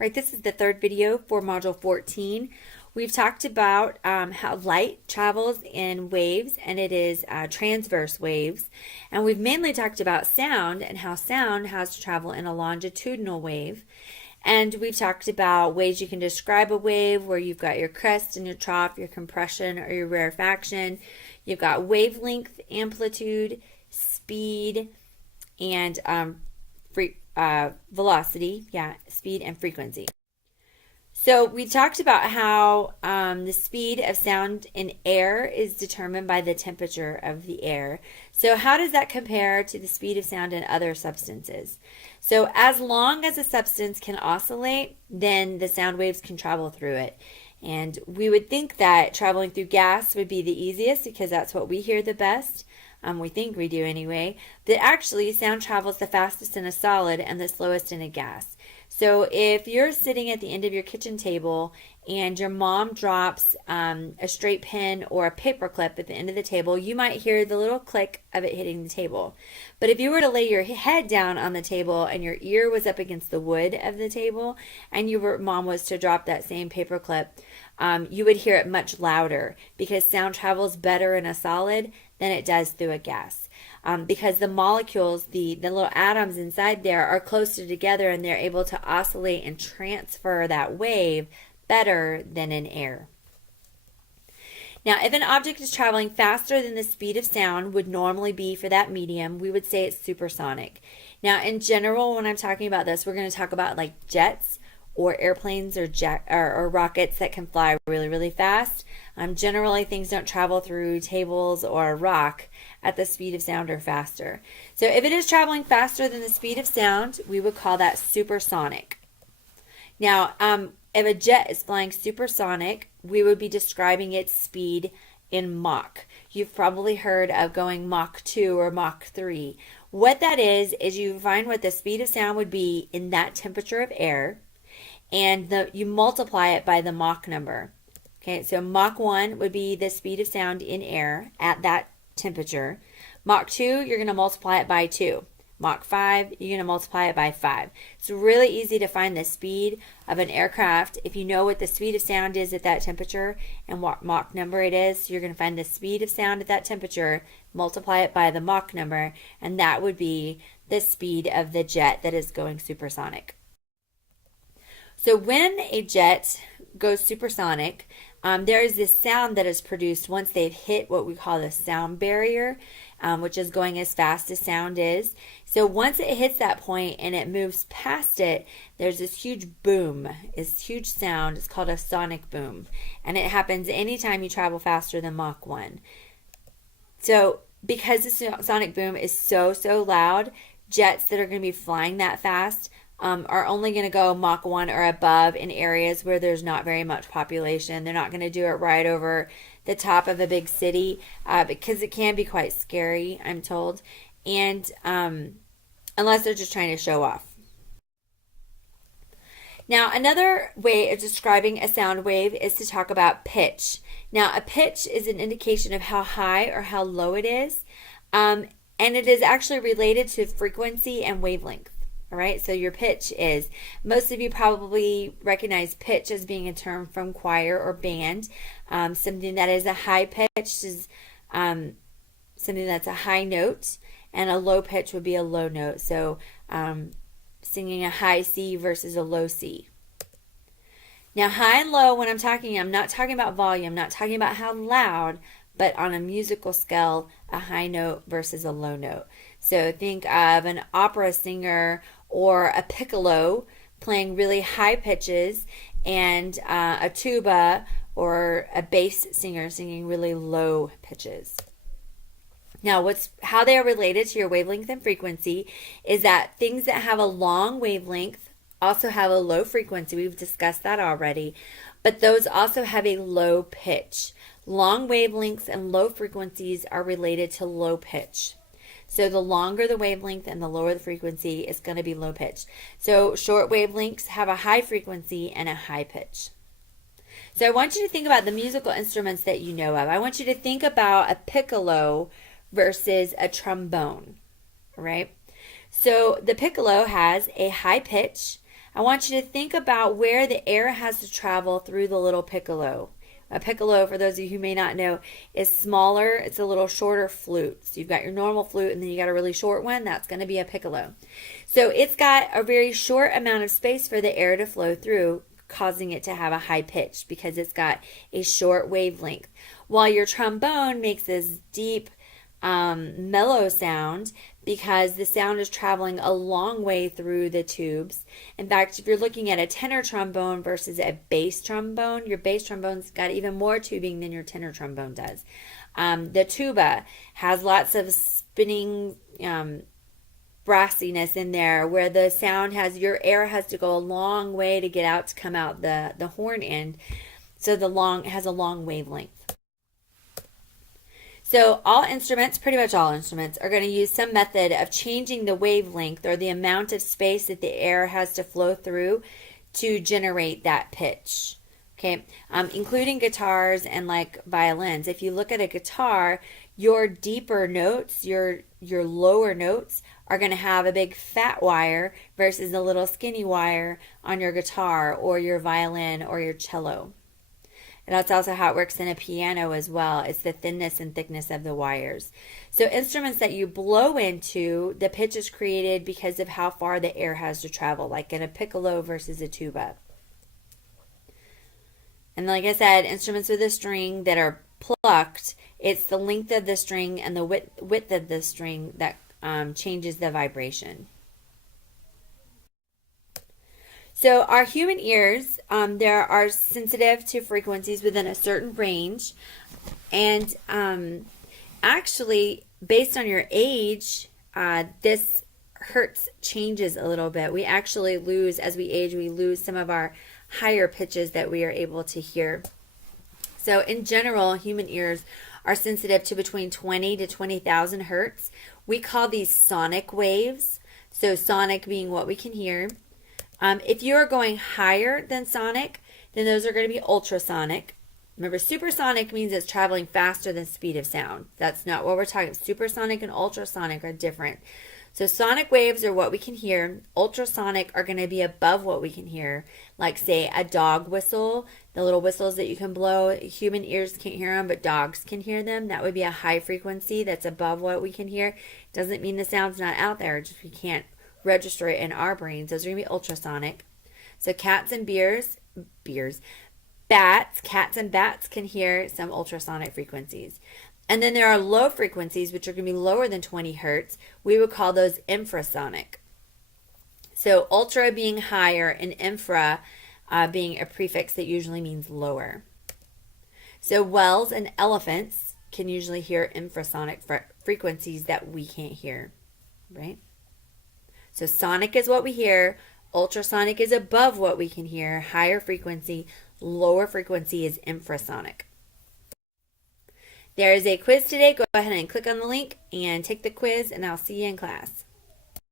right? This is the third video for Module 14. We've talked about how light travels in waves, and it is transverse waves. And we've mainly talked about sound and how sound has to travel in a longitudinal wave. And we've talked about ways you can describe a wave, where you've got your crest and your trough, your compression or your rarefaction. You've got wavelength, amplitude, speed, and velocity, speed and frequency. So we talked about how the speed of sound in air is determined by the temperature of the air. So how does that compare to the speed of sound in other substances? So as long as a substance can oscillate, then the sound waves can travel through it. And we would think that traveling through gas would be the easiest because that's what we hear the best. We think we do anyway. That actually sound travels the fastest in a solid and the slowest in a gas. So if you're sitting at the end of your kitchen table and your mom drops a straight pen or a paper clip at the end of the table, you might hear the little click of it hitting the table. But if you were to lay your head down on the table and your ear was up against the wood of the table and your mom was to drop that same paper clip, you would hear it much louder because sound travels better in a solid than it does through a gas. Because the molecules, the little atoms inside there are closer together and they're able to oscillate and transfer that wave better than in air. Now, if an object is traveling faster than the speed of sound would normally be for that medium, we would say it's supersonic. Now, in general, when I'm talking about this, we're going to talk about like jets or airplanes or rockets that can fly really, really fast. Generally, things don't travel through tables or rock at the speed of sound or faster. So if it is traveling faster than the speed of sound, we would call that supersonic. Now, if a jet is flying supersonic, we would be describing its speed in Mach. You've probably heard of going Mach 2 or Mach 3. What that is you find what the speed of sound would be in that temperature of air, and you multiply it by the Mach number. Okay, so Mach 1 would be the speed of sound in air at that temperature. Mach 2, you're going to multiply it by 2. Mach 5, you're going to multiply it by 5. It's really easy to find the speed of an aircraft. If you know what the speed of sound is at that temperature and what Mach number it is, you're going to find the speed of sound at that temperature, multiply it by the Mach number, and that would be the speed of the jet that is going supersonic. So when a jet goes supersonic, there is this sound that is produced once they've hit what we call the sound barrier, which is going as fast as sound is. So once it hits that point and it moves past it, there's this huge boom, this huge sound. It's called a sonic boom, and it happens anytime you travel faster than Mach 1. So because the sonic boom is so loud, jets that are going to be flying that fast are only going to go Mach 1 or above in areas where there's not very much population. They're not going to do it right over the top of a big city because it can be quite scary, I'm told, and unless they're just trying to show off. Now, another way of describing a sound wave is to talk about pitch. Now, a pitch is an indication of how high or how low it is, and it is actually related to frequency and wavelength. All right, so your pitch is, most of you probably recognize pitch as being a term from choir or band. Something that is a high pitch is something that's a high note, and a low pitch would be a low note. So singing a high C versus a low C. Now, high and low, when I'm not talking about volume, I'm not talking about how loud, but on a musical scale, a high note versus a low note. So think of an opera singer or a piccolo playing really high pitches, and a tuba or a bass singer singing really low pitches. Now, how they are related to your wavelength and frequency is that things that have a long wavelength also have a low frequency. We've discussed that already, but those also have a low pitch. Long wavelengths and low frequencies are related to low pitch. So the longer the wavelength and the lower the frequency, it's going to be low pitch. So short wavelengths have a high frequency and a high pitch. So I want you to think about the musical instruments that you know of. I want you to think about a piccolo versus a trombone, right? So the piccolo has a high pitch, I want you to think about where the air has to travel through the little piccolo. A piccolo, for those of you who may not know, is smaller. It's a little shorter flute. So you've got your normal flute and then you got a really short one. That's going to be a piccolo. So it's got a very short amount of space for the air to flow through, causing it to have a high pitch because it's got a short wavelength. While your trombone makes this deep, mellow sound because the sound is traveling a long way through the tubes. In fact, if you're looking at a tenor trombone versus a bass trombone, your bass trombone's got even more tubing than your tenor trombone does. The tuba has lots of spinning brassiness in there where the sound has, your air has to go a long way to get out to come out the horn end. So it has a long wavelength. So all instruments, pretty much all instruments, are going to use some method of changing the wavelength or the amount of space that the air has to flow through to generate that pitch. Okay, including guitars and like violins. If you look at a guitar, your deeper notes, your lower notes are going to have a big fat wire versus a little skinny wire on your guitar or your violin or your cello. And that's also how it works in a piano as well. It's the thinness and thickness of the wires. So instruments that you blow into, the pitch is created because of how far the air has to travel, like in a piccolo versus a tuba. And like I said, instruments with a string that are plucked, it's the length of the string and the width of the string that changes the vibration. So our human ears, there are sensitive to frequencies within a certain range. And actually, based on your age, this hertz changes a little bit. We actually lose, as we age, we lose some of our higher pitches that we are able to hear. So in general, human ears are sensitive to between 20 to 20,000 hertz. We call these sonic waves. So sonic being what we can hear. If you are going higher than sonic, then those are going to be ultrasonic. Remember, supersonic means it's traveling faster than speed of sound. That's not what we're talking. Supersonic and ultrasonic are different. So sonic waves are what we can hear. Ultrasonic are going to be above what we can hear. Like, say, a dog whistle, the little whistles that you can blow. Human ears can't hear them, but dogs can hear them. That would be a high frequency that's above what we can hear. Doesn't mean the sound's not out there, just we can't register it in our brains. Those are going to be ultrasonic. So cats and cats and bats can hear some ultrasonic frequencies. And then there are low frequencies, which are going to be lower than 20 hertz. We would call those infrasonic. So ultra being higher and infra being a prefix that usually means lower. So whales and elephants can usually hear infrasonic frequencies that we can't hear, right? So sonic is what we hear. Ultrasonic is above what we can hear. Higher frequency, lower frequency is infrasonic. There is a quiz today. Go ahead and click on the link and take the quiz, and I'll see you in class.